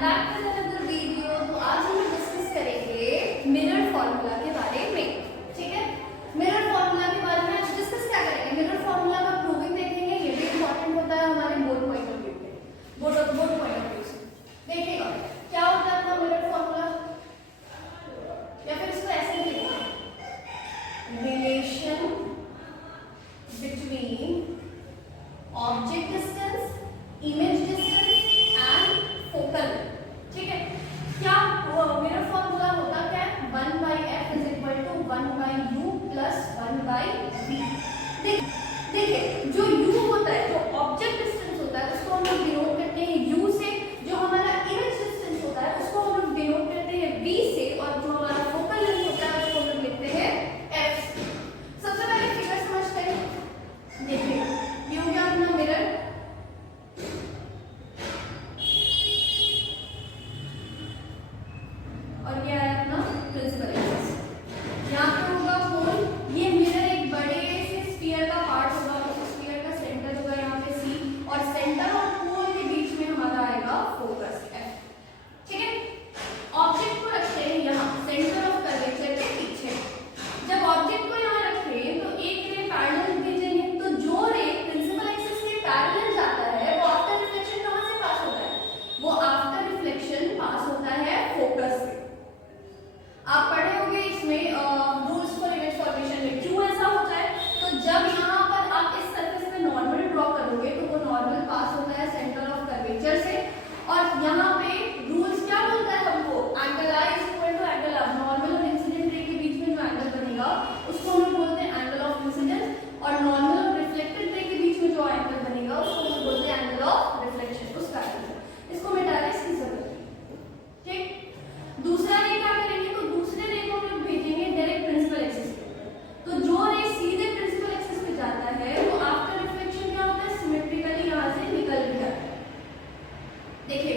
back with another video। तो आज हम डिस्कस करेंगे मिरर फार्मूला के बारे में। ठीक है, मिरर फार्मूला के बारे में आज डिस्कस क्या करेंगे, मिरर फार्मूला का प्रूविंग देखेंगे। ये भी इंपॉर्टेंट होता है हमारे बोर्ड पॉइंट ऑफ व्यू पे, बोर्ड पॉइंट ऑफ व्यू से देखिएगा क्या होता है अपना मिरर फार्मूला, या फिर इसको ऐसे लिखते हैं, relation between object distance, image distance and focal. ठीक है, क्या मिरर फार्मूला होता क्या है, 1/f is equal to 1/u plus 1/v। देखिए जो u होता है, जो ऑब्जेक्ट डिस्टेंस होता है उसको हम लोग डिनोट करते हैं u से, जो हमारा इमेज डिस्टेंस होता है उसको हम लोग डिनोट करते हैं v से, और जो हमारा फोकल लेंथ होता है उसको हम लोग लिखते हैं f से। सबसे पहले फिगर समझते हैं। देखिए ये हो गया अपना मिरर, और ये है अपना प्रिंसिपल एक्सिस। यहाँ पे होगा पोल, ये मिरर एक बड़े से स्फीयर का पार्ट होगा, उस स्फीयर का सेंटर होगा यहाँ पे C, और सेंटर और पोल के बीच में हमारा आएगा फोकस F। ठीक है, ऑब्जेक्ट को रखते हैं यहाँ सेंटर ऑफ कर्वेचर के पीछे। जब ऑब्जेक्ट को यहाँ रखें तो एक रे पैरेलल भेजेंगे, तो जो रे प्रिंसिपल एक्सिस के पैरेलल जाता है वो आफ्टर रिफ्लेक्शन कहाँ से पास होता है, वो आफ्टर रिफ्लेक्शन पास होता है फोकस से। आप पढ़े होंगे इसमें रूल्स फॉर इमेज फॉर्मेशन में, क्यों ऐसा होता है, तो जब यहाँ पर आप इस सरफेस पे नॉर्मल ड्रॉ करोगे तो वो नॉर्मल पास होता है सेंटर ऑफ कर्वेचर से, और यहाँ पे रूल्स क्या बोलता है हमको, angle i is equal to angle r. Normal और इंसिडेंट रे के बीच में जो एंगल बनेगा उसको हम बोलते हैं एंगल ऑफ इंसिडेंस, और नॉर्मल और रिफ्लेक्टेड रे के बीच में जो एंगल बनेगा उसको हम बोलते हैं एंगल ऑफ रिफ्लेक्शन। उसका इसको मिटाने की जरूरत है। ठीक, दूसरा रे क्या करेंगे, तो दूसरे रे को हम लोग भेजेंगे डायरेक्ट प्रिंसिपल एक्सिस पे। तो जो रे सीधे प्रिंसिपल एक्सिस पे जाता है वो आफ्टर रिफ्लेक्शन क्या होता है, सिमेट्रिकली यहाँ से निकल के जाता है। देखिए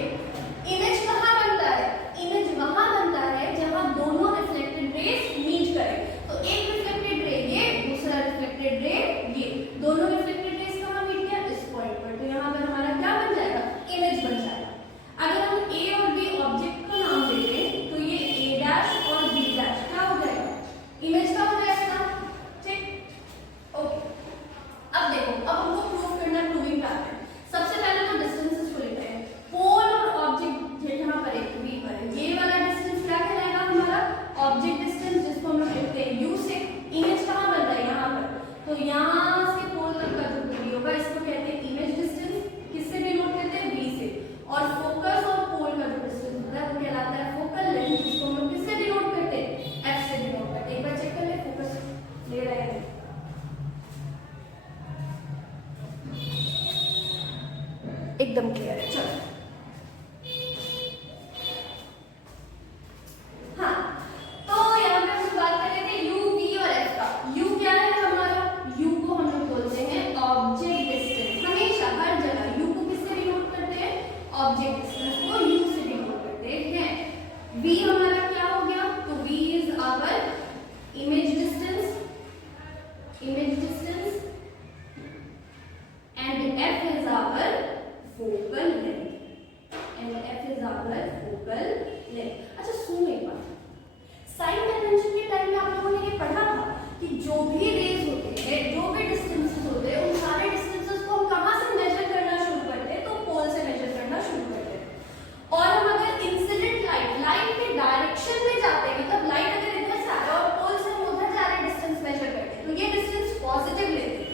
इमेज कहाँ बनता है, इमेज वहां बनता है जहां दोनों रिफ्लेक्टेड रेज मीट करें। तो एक रिफ्लेक्टेड रे ये, दूसरा रिफ्लेक्टेड रे ये, दोनों रिफ्लेक्टेड रेज कहाँ मीट किया, इस पॉइंट पर। तो यहाँ पर हमारा क्या बन जाएगा, इमेज बन जाएगा। अगर हम a और b ऑब्जेक्ट का नाम दे दें तो ये a डैश और b डैश क्या हो जाएगा, इमेज का हो जाएगा। ठीक, ओके। अब देखो, अब हमको प्रूव करना, प्रूविंग करना है। सबसे पहले तो डिस्टेंसेस को लेते हैं। पोल और ऑब्जेक्ट यहाँ पर एक b पर है, ये वाला डिस्टेंस क्या कहलाएगा हमारा, ऑब्जेक्ट डिस्टेंस, जिसको हम लोग लिखते हैं u से। इमेज कहाँ बन रहा है, यहाँ पर, तो यहाँ से पोल तक का जो दूरी होगा इसको कहते हैं इमेज डिस्टेंस। किससे डिनोट करते हैं, v से। और फोकस और पोल का जो डिस्टेंस होता है वो कहलाता है फोकल लेंथ, जिसको हम लोग किससे डिनोट करते हैं, f से डिनोट करते हैं। एक बार चेक कर ले, फोकस ले रहे हैं, एकदम क्लियर है। चलो हाँ, तो यहाँ पे हम बात कर रहे थे u, v और f का। u क्या है हमारा, u को हम लोग बोलते हैं ऑब्जेक्ट डिस्टेंस। हमेशा हर जगह u को किससे डिनोट करते हैं, ऑब्जेक्ट डिस्टेंस को u से डिनोट करते हैं। v हमारा क्या हो गया, तो v is our image distance, image distance, and f is our focal length, and f is our focal length. अच्छा सुनो एक बात, साइन कन्वेंशन के टाइम में आप लोगों ने ये पढ़ा था कि जो भी रेज होते हैं, जो भी डिस्टेंसेस होते हैं, उन सारे डिस्टेंसेस को हम कहाँ से मेजर करना शुरू करते हैं, तो पोल से मेजर करना शुरू करते हैं। और हम अगर इंसिडेंट लाइट के डायरेक्शन में जाते हैं, मतलब लाइट अगर इधर से आ रहा है और पोल से हम उधर जा रहे हैं डिस्टेंस मेजर करते हैं, तो ये डिस्टेंस पॉजिटिव लेते हैं।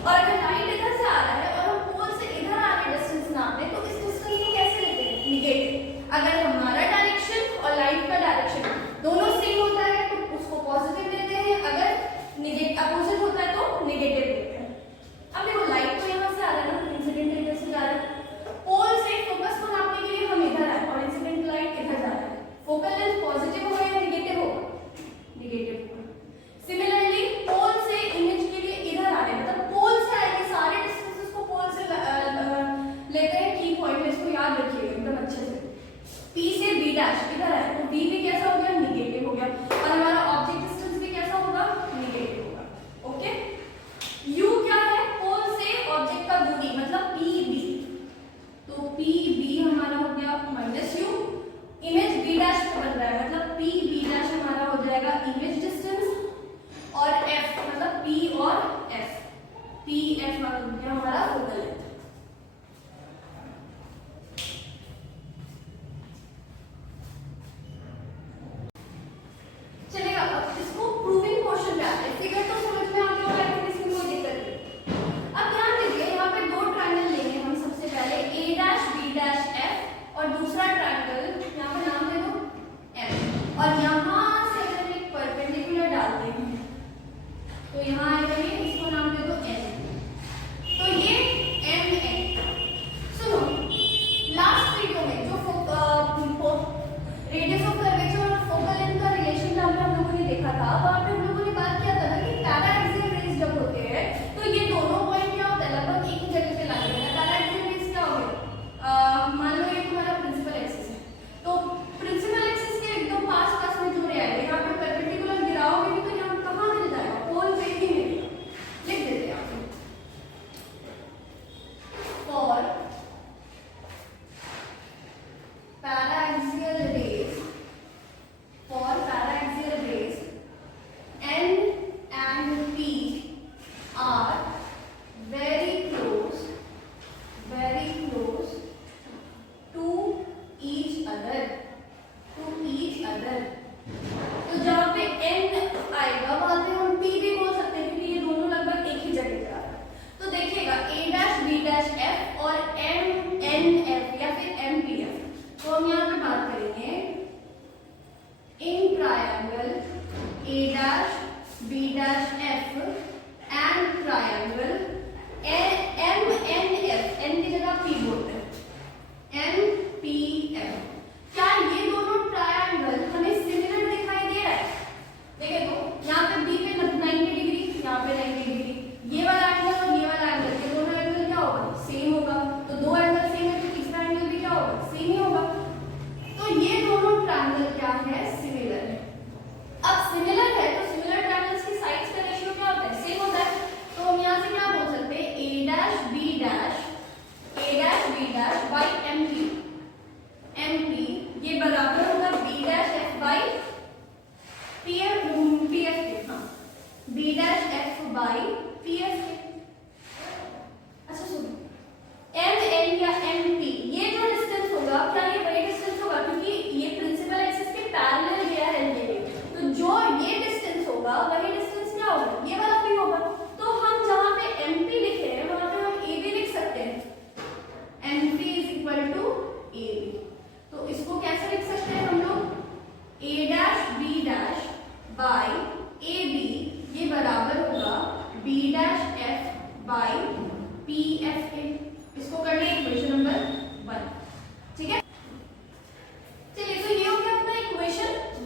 और अगर लाइट इधर से आ रहा है और हम पोल से इधर आगे डिस्टेंस नापते हैं तो इस डिस्टेंस को कैसे लेते हैं, निगेटिव। अगर हमारा डायरेक्शन और लाइट का डायरेक्शन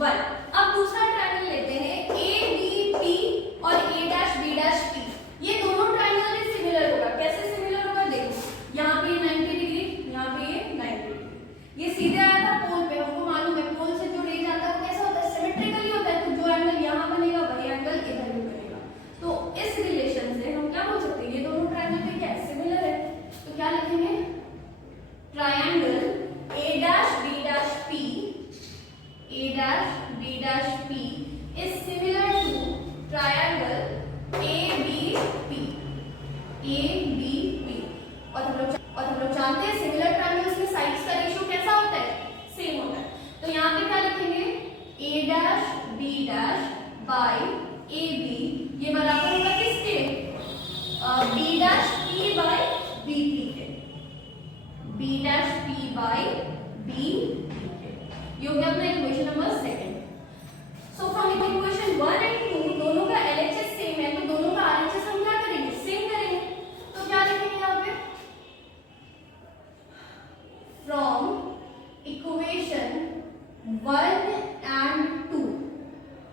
1। अब दूसरा ट्रायंगल लेते हैं ADP और A', B', P। ये दोनों ट्रायंगल में सिमिलर होगा। कैसे सिमिलर होगा देखो, यहाँ पे 90 डिग्री, यहाँ पे 90 डिग्री। ये सीधे आया था पोल पे, हमको मालूम है पोल से जो रे जाता है वो कैसा होता है, सिमेट्रिकली होता है। तो जो एंगल यहाँ बनेगा वही एंगल इधर भी बनेगा। तो इस रिलेशन से हम क्या बोल सकते हैं, ये दोनों ट्रायंगल पे क्या है, सिमिलर है। तो क्या लिखेंगे, triangle A', B', P is similar to triangle ABP। और हम लोग जानते हैं सिमिलर ट्रायंगल्स में साइड्स का रेशियो कैसा होता है, सेम होता है। तो यहाँ पे क्या लिखेंगे, A', B' by AB ये बराबर होगा किसके, B', P by BP के। B' P by BP के। ये हो गया अपना equation number 2। So from equation 1 and 2 दोनों का LHS सेम है, तो दोनों का RHS हम क्या करेंगे, सेम करेंगे। तो क्या लिखेंगे यहाँ पे, फ्रॉम इक्वेशन 1 एंड 2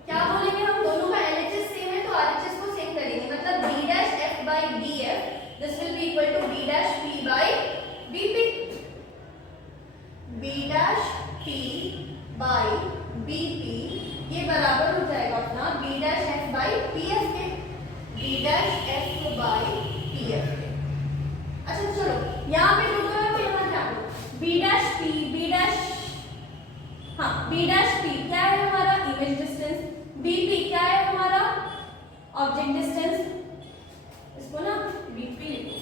क्या बोलेंगे हम, दोनों का LHS सेम है तो RHS को सेम करेंगे। मतलब B', F by DF this will be equal to B' P by BP। B' P by BP ये बराबर हो जाएगा अपना B' F by PF के, B' F by PF के। अच्छा तो चलो यहाँ पे जो है वो यहाँ क्या हो, B' P हाँ B' P क्या है हमारा इमेज डिस्टेंस, BP क्या है हमारा ऑब्जेक्ट डिस्टेंस। इसको ना BP लिखो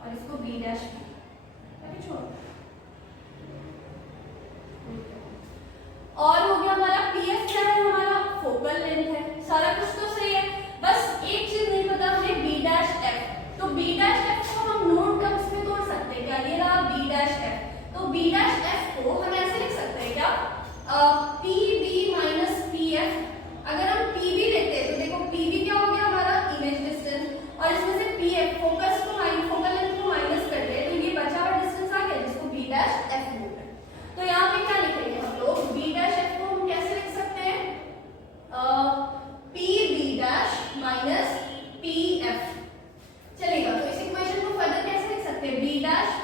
और इसको B' छोड़ो। और हो गया हमारा PF क्या है, हमारा फोकल लेंथ है। सारा कुछ तो सही है, बस एक चीज नहीं पता हमें B', तो B' को हम नोट टर्म्स में तोड़ सकते हैं क्या, ये रहा B'। तो B' को हम ऐसे लिख सकते हैं क्या, PB minus PF। अगर हम PB लेते हैं तो देखो PB क्या हो गया हमारा इमेज डिस्टेंस, और इसमें से PF फोकस को फोकल लेंथ को माइनस कर दे तो ये बचा हुआ डिस्टेंस आ गया जिसको B' बोलते हैं। तो यहाँ पे क्या लिखेंगे हम लोग, B' को हम कैसे लिख सकते हैं, PB' minus PF चलेगा। तो इस इक्वेशन को फर्दर कैसे लिख सकते हैं, B'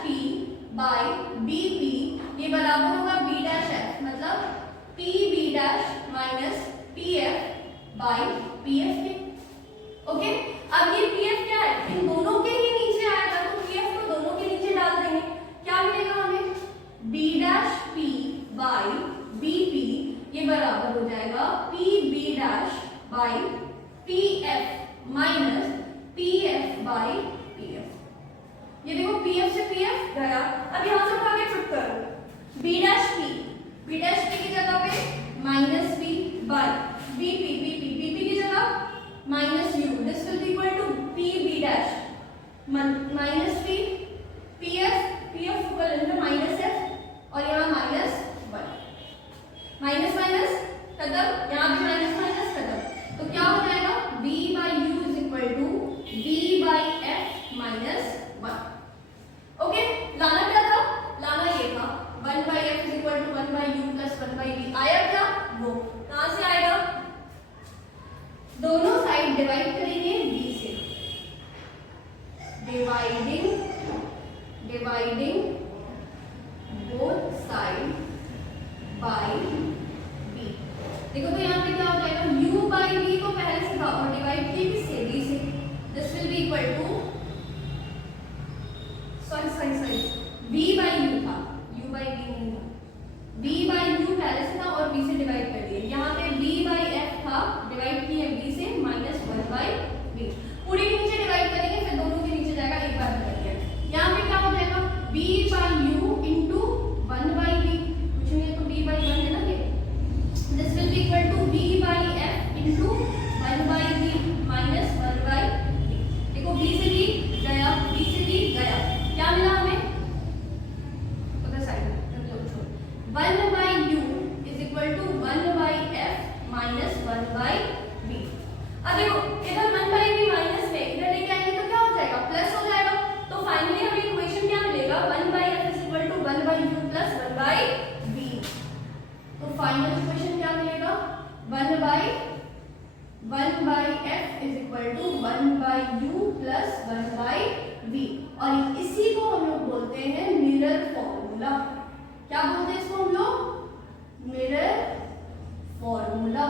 P by BP ये बराबर होगा B' मतलब PB' minus PF by PF के। ओके अब ये PF क्या है, इन दोनों के ही नीचे आएगा तो PF को दोनों के नीचे डाल देंगे। क्या मिलेगा हमें, B' P by BP ये बराबर हो जाएगा PB' by PF minus PF by PF। ये देखो PF से PF गया, अब यहाँ से उठा के फिट करो, B' P की जगह पे माइनस P by BP की जगह minus U, this will be equal to PB' minus P PF focal length minus F और यहाँ -1 माइनस खत्म, यहाँ भी माइनस खत्म। तो क्या हो जाएगा, B by U is equal to B by F minus 1। Okay लाना क्या था, लाना ये था 1 by F is equal to 1 by U plus 1 by B। आया क्या, वो कहाँ से आएगा, दोनों साइड डिवाइड करेंगे B से, dividing both side by B। देखो तो यहाँ पे क्या हो जाएगा, U by B को पहले से था और डिवाइड किया किससे, B से। This will be equal to sorry B by U था, U by B नहीं था, B by U पहले से था और B से डिवाइड कर दिया। यहाँ पे B by F था, डिवाइड किया B से -1 by B। पूरी के नीचे डिवाइड करेंगे फिर दोनों के नीचे जाएगा, एक बार कर दिया। यहाँ पे क्या हो जाएगा, B by U into 1 by B, कुछ नहीं है तो B by 1 है ना ये। This will be equal to B by F into 1 by B minus 1 by B। देखो B से B गया, B से B गया, क्या मिला हमें, उधर side 1 by U is equal to 1 by F minus 1 by B। अब देखो इधर 1 by B माइनस में इधर लेके आएंगे तो क्या हो जाएगा, प्लस हो जाएगा। तो फाइनली हमें इक्वेशन क्या मिलेगा, 1 by F is equal to 1 by U plus 1 by B। Equal to 1/u plus 1/v। और इसी को हम लोग बोलते हैं मिरर फॉर्मूला। क्या बोलते हैं इसको हम लोग? Mirror formula.